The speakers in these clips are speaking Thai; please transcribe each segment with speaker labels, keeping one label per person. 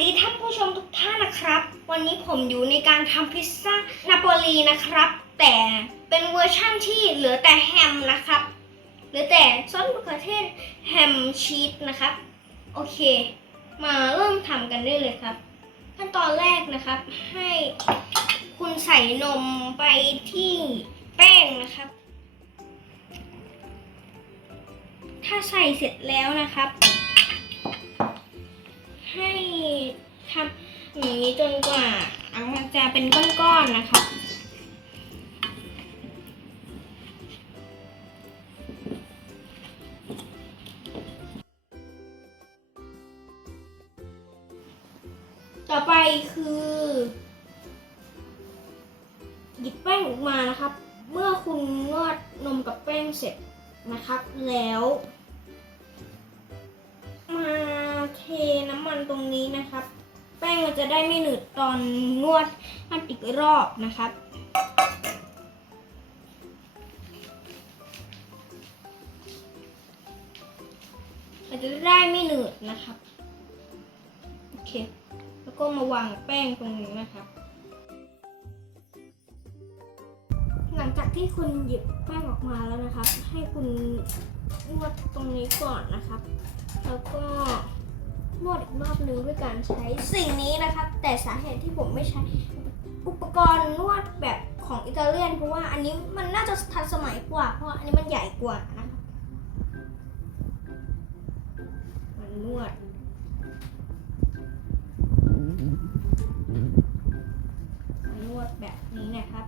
Speaker 1: ดีท่านผู้ชมทุกท่านนะครับ วันนี้ผมอยู่ในการทำพิซซ่านาโปลีนะครับ แต่เป็นเวอร์ชั่นที่เหลือแต่แฮมนะครับ เหลือแต่ซอสมะเขือเทศแฮมชีสนะครับ โอเค มาเริ่มทำกันได้เลยครับ ขั้นตอนแรกนะครับ ให้คุณใส่นมไปที่แป้งนะครับ ถ้าใส่เสร็จแล้วนะครับ ให้ทำอย่างนี้จนกว่ามันจะเป็นก้อนๆนะครับต่อไปคือ หยิบแป้งออกมานะครับ เมื่อคุณนวดนมกับแป้งเสร็จนะครับแล้ว ตรงนี้นะครับ แป้งมันจะได้ไม่หนืดตอนนวดมันอีกรอบนะครับมันจะได้ไม่หนืดนะครับ โอเค แล้วก็มาวางแป้งตรงนี้นะครับ หลังจากที่คุณหยิบแป้งออกมาแล้วนะครับ ให้คุณนวดตรงนี้ก่อนนะครับ แล้วก็ นวดอีกรอบนึงด้วยการใช้สิ่งนี้นะครับ แต่สาเหตุที่ผมไม่ใช้อุปกรณ์นวดแบบของอิตาเลียนเพราะว่าอันนี้มันน่าจะทันสมัยกว่า เพราะอันนี้มันใหญ่กว่านะครับมันนวดมันนวดแบบนี้นะครับ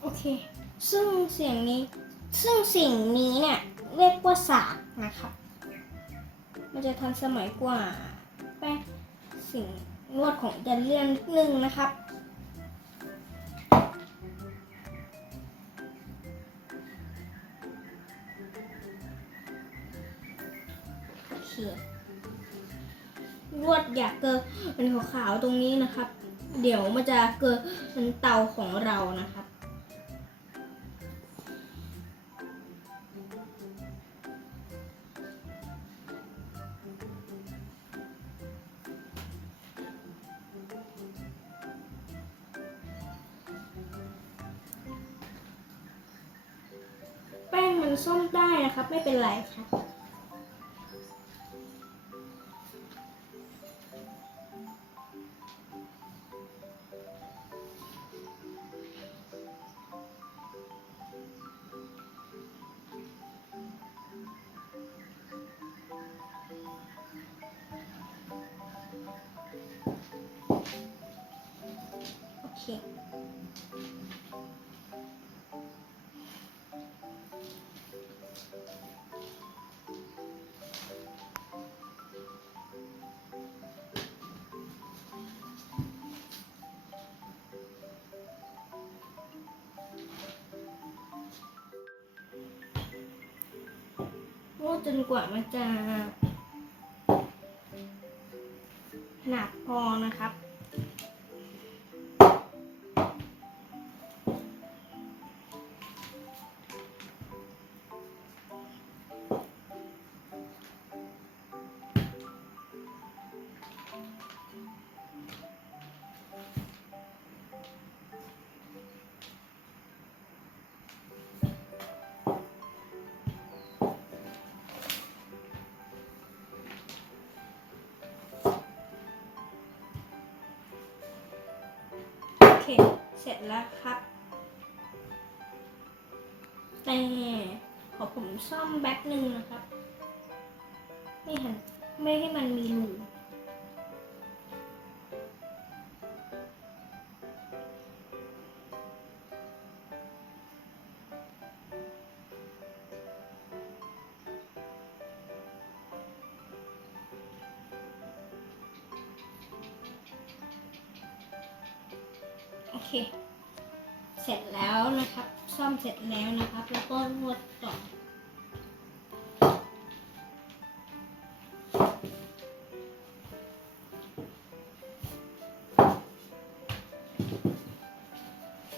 Speaker 1: โอเค ซึ่งเสียงนี้ ซึ่งสิ่งนี้เนี่ย เรียกว่าสากนะครับ มันจะทันสมัยกว่าแป้งสิ่งนวดของอิตาเลียนนิดนึงนะครับโอเคลวดอยากเกิดเป็นขาวๆตรงนี้นะครับ เดี๋ยวมันจะเกิดเป็นเตาของเรานะครับ ส้มได้นะครับ ไม่เป็นไรครับ จนกว่ามันจะหนักพอนะครับ เคเสร็จแล้วครับ แต่ขอผมซ่อมแบ็คหนึ่งนะครับ ไม่เห็นไม่ให้มันมีรู เค เสร็จแล้วนะครับ ซ่อมเสร็จแล้วนะครับ แล้วก็นวดต่อ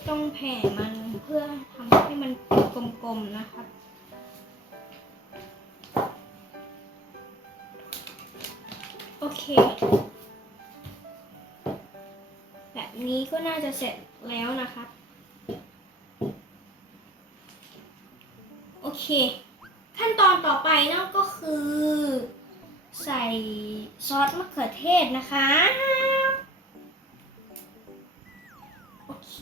Speaker 1: ต้องแผ่มันเพื่อทำให้มันเป็นกลมๆนะครับเค นี้ก็น่าจะเสร็จแล้วนะครับ โอเค ขั้นตอนต่อไปนั่นก็คือ ใส่ซอสมะเขือเทศนะคะ โอเค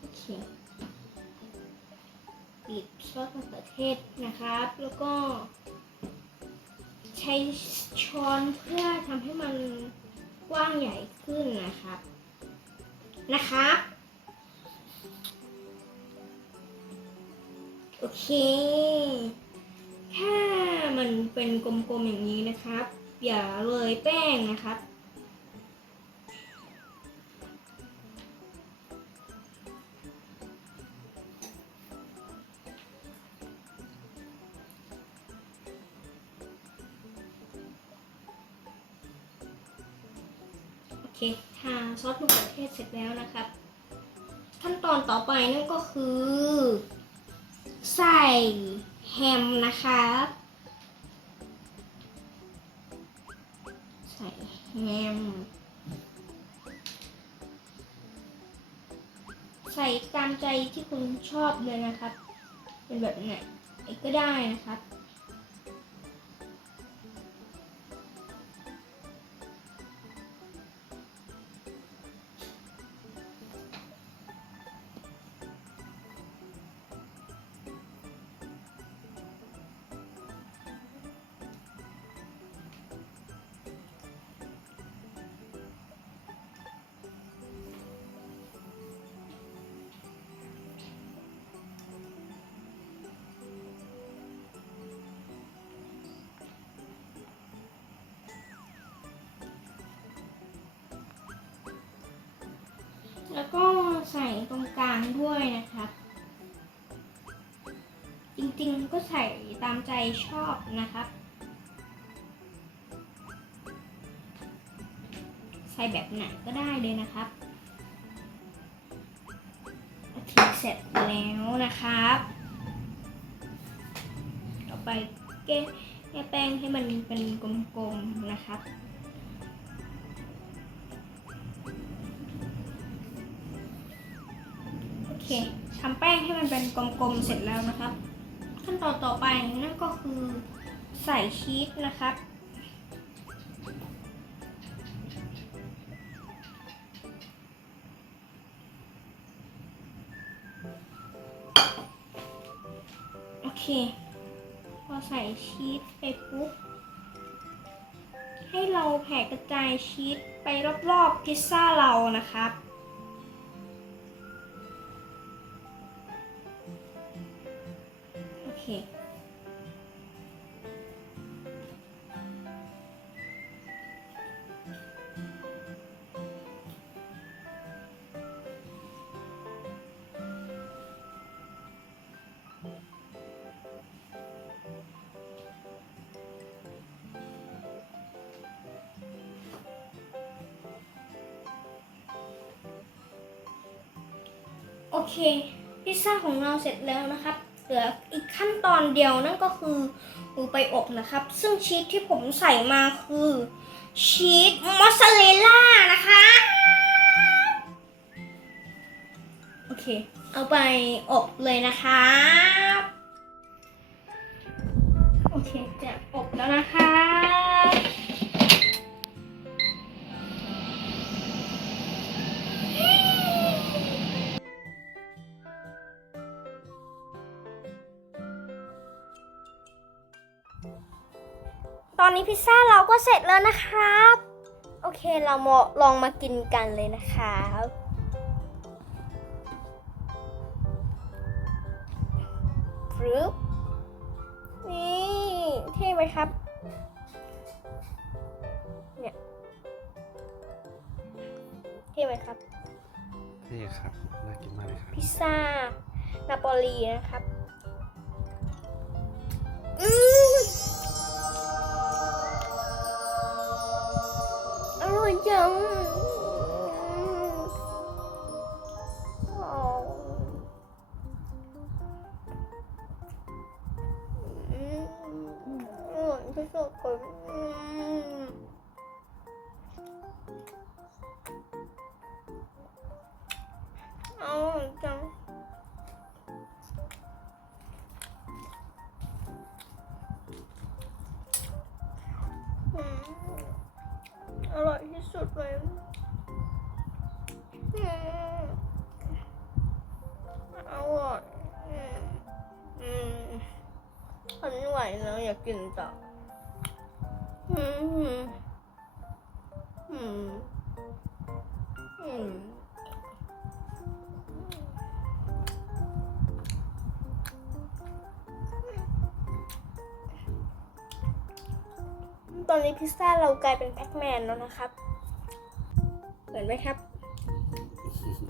Speaker 1: โอเคปิดซอสมะเขือ เทศนะครับ แล้วก็ใช้ช้อนเพื่อทำให้มันกว้างใหญ่ขึ้นนะครับ นะครับ โอเค ถ้ามันเป็นกลมๆอย่างนี้นะครับ อย่าเลยแป้งนะครับ เคทาซอสมะเขือเทศเสร็จแล้วนะครับ ขั้นตอนต่อไปนั่นก็คือ ใส่แฮมนะครับ ใส่แฮม ใส่ตามใจที่คุณชอบเลยนะครับ เป็นแบบไหนก็ได้นะครับ แล้วก็ใส่ตรงกลางด้วยนะครับ จริงๆก็ใส่ตามใจชอบนะครับ ใส่แบบไหนก็ได้เลยนะครับโอเคเสร็จแล้วนะครับ ต่อไปแก้แก้แป้งให้มันเป็นกลมๆนะครับ คทำแป้งให้มันเป็นกลมๆเสร็จแล้วนะครับ ขั้นตอนต่อไปนั่นก็คือใส่ชีสนะครับ โอเค พอใส่ชีสไปปุ๊บ ให้เราแผ่กระจายชีสไปรอบๆพิซซ่าเรานะครับ เคโอเค พิซซ่าของเราเสร็จแล้วนะครับ เหลืออีกขั้นตอนเดียวนั่นก็คือหมูไปอบนะครับ ซึ่งชีสที่ผมใส่มาคือชีสมอสซาเรลล่านะคะ โอเค เอาไปอบเลยนะคะโอเคจะอบแล้วนะคะ นนี้พิซซ่าเราก็เสร็จแล้วนะครับ โอเคเรามาลองมากินกันเลยนะครับฟรึบนี่เท่ไหมครับเนี่ยเท่ไหมครับ
Speaker 2: นี่ครับ น่ากินมากเลยครับ
Speaker 1: พิซซ่า นาโปลีนะครับ không trong อร่อยที่สุดเลยอร่อยอืมทนไม่ไหวแล้วอยากกินต่ออืมอืมอืม ตอนนี้พิซซ่าเรากลายเป็นแพ็กแมนแล้วนะครับ เหมือนไหมครับ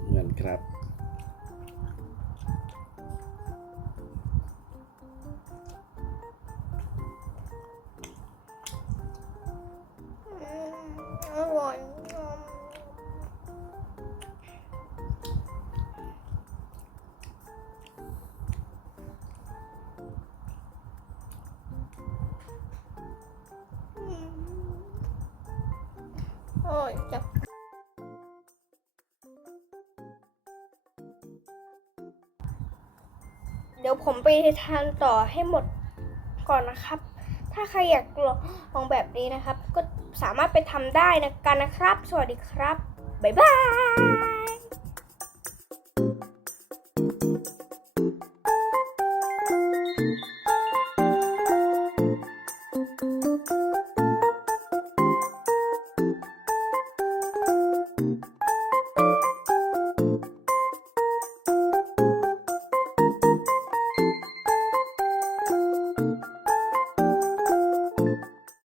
Speaker 2: เหมือนครับ
Speaker 1: อร่อยจังเดี๋ยวผมไปทานต่อให้หมดก่อนนะครับ ถ้าใครอยากลองแบบนี้นะครับ ก็สามารถไปทำได้นะกันนะครับ สวัสดีครับ บ๊ายบาย